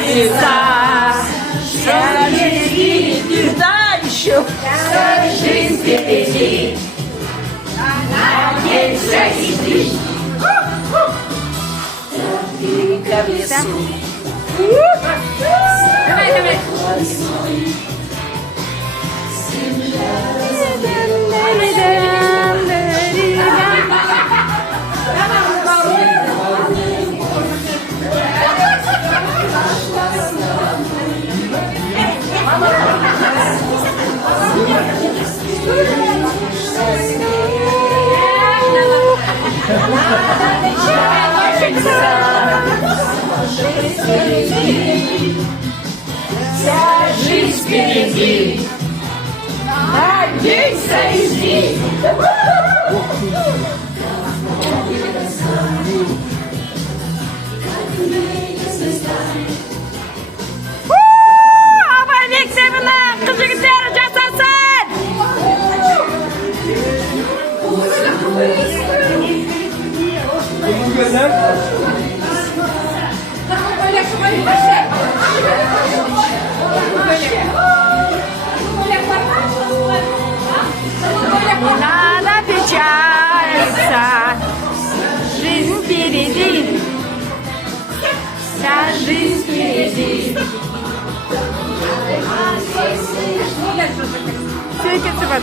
нравится. Вся жизнь впереди. Да, еще. Вся жизнь впереди. Надеемся и жди. Тропинка в лесу. Давай, давай. Вся жизнь впереди. Надейся и жди. Абай мектебінің қыз-жігіттері жасасын! Не надо печалиться, жизнь впереди, вся жизнь впереди. Все, Кицебат.